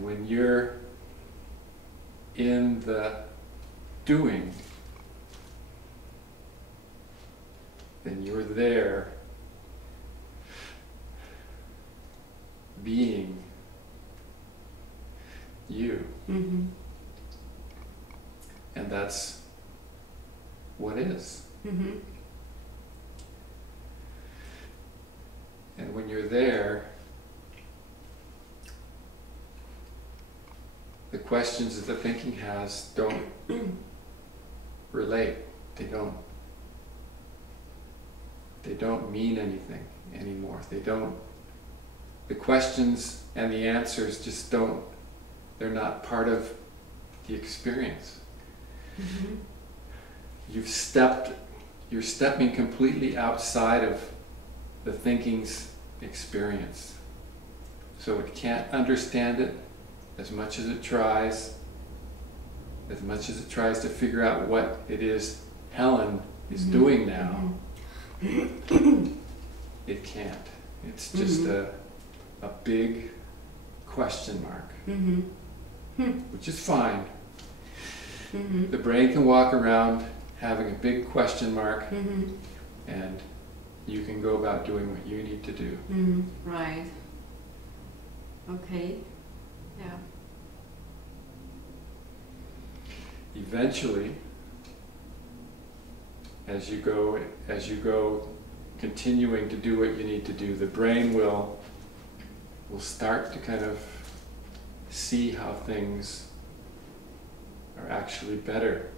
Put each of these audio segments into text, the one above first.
And when you're in the doing, then you're there being you. Mm-hmm. And that's what is. Mm-hmm. And when you're there, the questions that the thinking has don't relate. They don't mean anything anymore. The questions and the answers just don't, they're not part of the experience. Mm-hmm. You're stepping completely outside of the thinking's experience. So it can't understand it as much as it tries to figure out what it is Helen is doing now. It can't. It's just a big question mark, which is fine. The brain can walk around having a big question mark, and you can go about doing what you need to do. Right. Okay. Yeah. Eventually, as you go continuing to do what you need to do, the brain will start to kind of see how things are actually better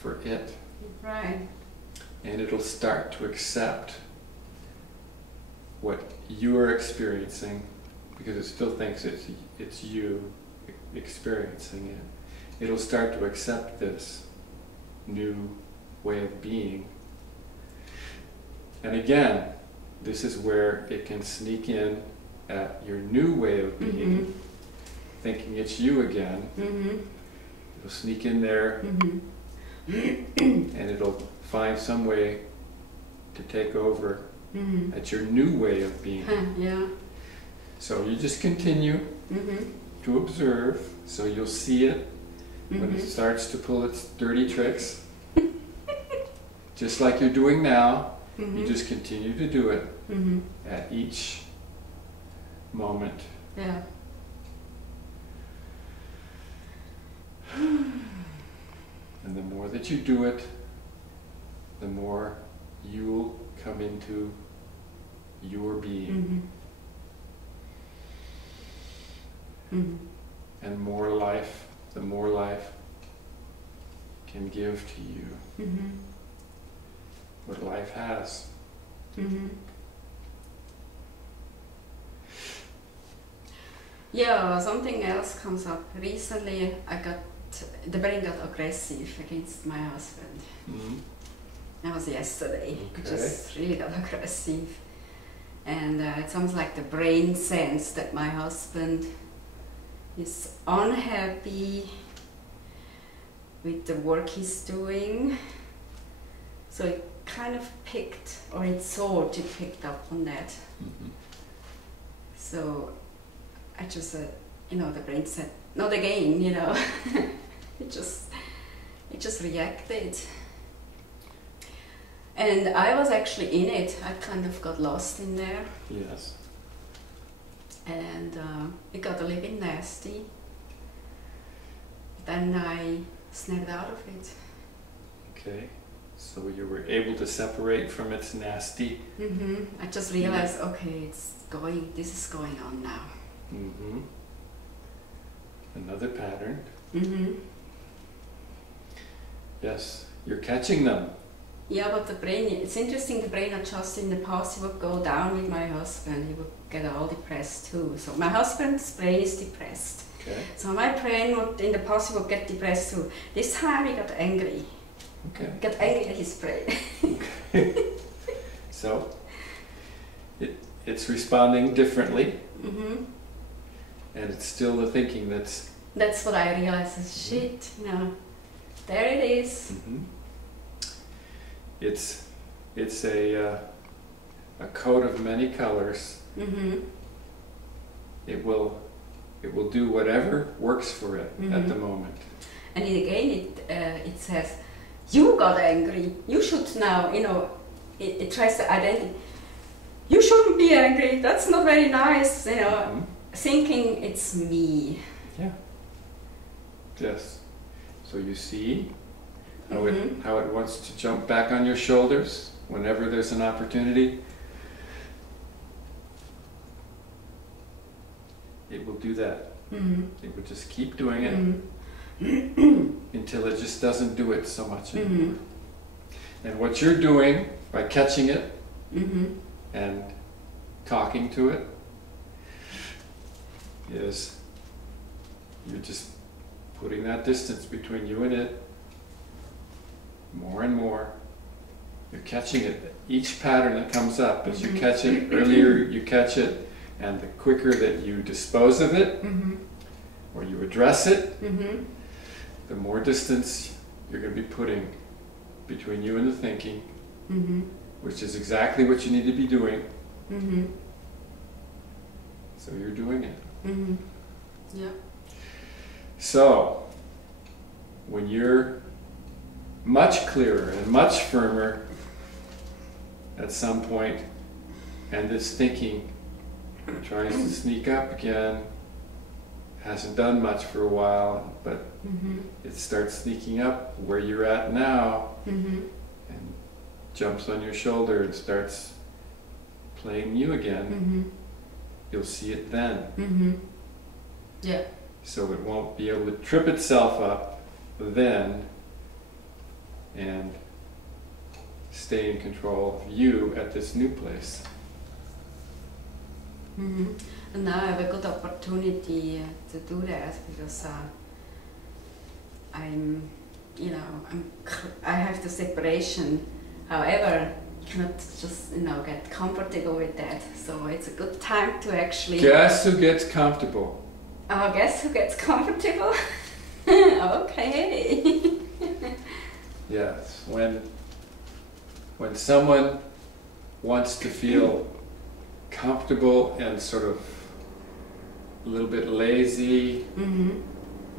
for it. Right. And it'll start to accept what you're experiencing, because it still thinks it's you experiencing it. It'll start to accept this new way of being. And again, this is where it can sneak in at your new way of being, thinking it's you again. It'll sneak in there, and it'll find some way to take over at your new way of being. Yeah. So you just continue to observe, so you'll see it when it starts to pull its dirty tricks. Just like you're doing now, you just continue to do it at each moment. Yeah. And the more that you do it, the more you'll come into your being. And more life, the more life can give to you what life has. Yeah, something else comes up. Recently, the brain got aggressive against my husband. That was yesterday. It just really got aggressive. And it sounds like the brain sensed that my husband is unhappy with the work he's doing. So it kind of picked up on that. So I just said, the brain said, not again, it just reacted. And I was actually in it. I kind of got lost in there. Yes. And it got a little bit nasty. Then I snapped out of it. Okay. So you were able to separate from its nasty. I just realized, okay, this is going on now. Another pattern. Yes, you're catching them. Yeah, but the brain, it's interesting, the brain adjusts. In the past, he would go down with my husband, he would get all depressed too. So my husband's brain is depressed. Okay. So my brain would, in the past, he would get depressed too. This time he got angry. Okay. He got angry at his brain. Okay. So, it's responding differently. And it's still the thinking that's... That's what I realized, is shit, there it is. It's a coat of many colors. It will It will do whatever works for it at the moment. And again, it says, you got angry. You should now, you know, it tries to identify. You shouldn't be angry. That's not very nice, you know. Thinking it's me. Yeah. Yes. So you see how it wants to jump back on your shoulders whenever there's an opportunity. It will do that. It will just keep doing it until it just doesn't do it so much anymore. And what you're doing by catching it and talking to it is you're just putting that distance between you and it more and more. You're catching it. Each pattern that comes up, as you catch it, earlier you catch it, and the quicker that you dispose of it or you address it, the more distance you're going to be putting between you and the thinking, which is exactly what you need to be doing. So you're doing it. Yeah. So when you're much clearer and much firmer at some point, and this thinking tries to sneak up again, hasn't done much for a while, but it starts sneaking up where you're at now, and jumps on your shoulder and starts playing you again, you'll see it then. Yeah. So it won't be able to trip itself up then and stay in control of you at this new place. And now I have a good opportunity to do that because I have the separation. However, you cannot just, you know, get comfortable with that. So it's a good time to actually... Guess who gets comfortable? Oh, guess who gets comfortable? Okay. Yes, when someone wants to feel comfortable and sort of a little bit lazy,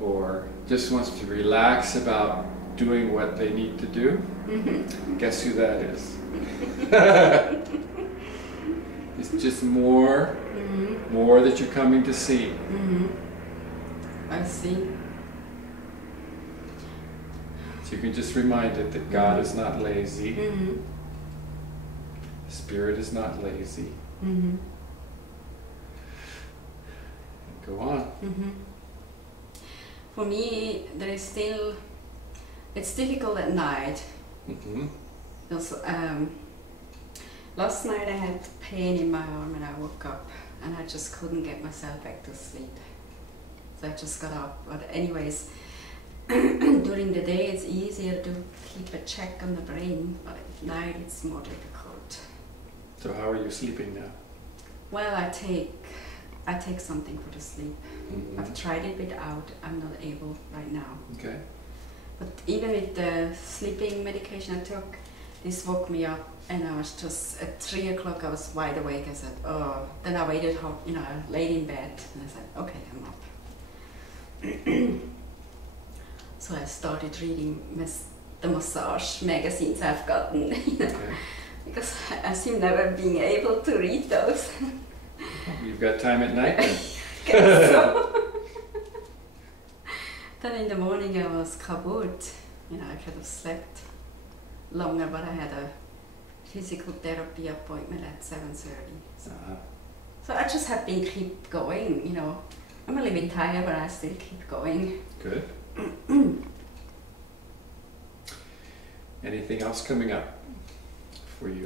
or just wants to relax about doing what they need to do, guess who that is? It's just more that you're coming to see. I see. So you can just remind it that God is not lazy. Spirit is not lazy. Go on. For me, there is still, it's difficult at night. Because, last night I had pain in my arm and I woke up and I just couldn't get myself back to sleep. So I just got up. But anyways, during the day it's easier to keep a check on the brain, but at night it's more difficult. So how are you sleeping now? Well, I take something for the sleep. I've tried it without, I'm not able right now. Okay. But even with the sleeping medication I took, this woke me up and I was just, at 3 o'clock I was wide awake. I said, oh, then I waited, you know, I laid in bed and I said, okay, I'm up. So I started reading the massage magazines I've gotten, you know, because I seem never being able to read those. You've got time at night then? Guess so. Then in the morning I was kaput. You know, I could have slept longer, but I had a physical therapy appointment at 7:30. So I just have been keep going, you know. I'm a little bit tired, but I still keep going. Good. Anything else coming up for you?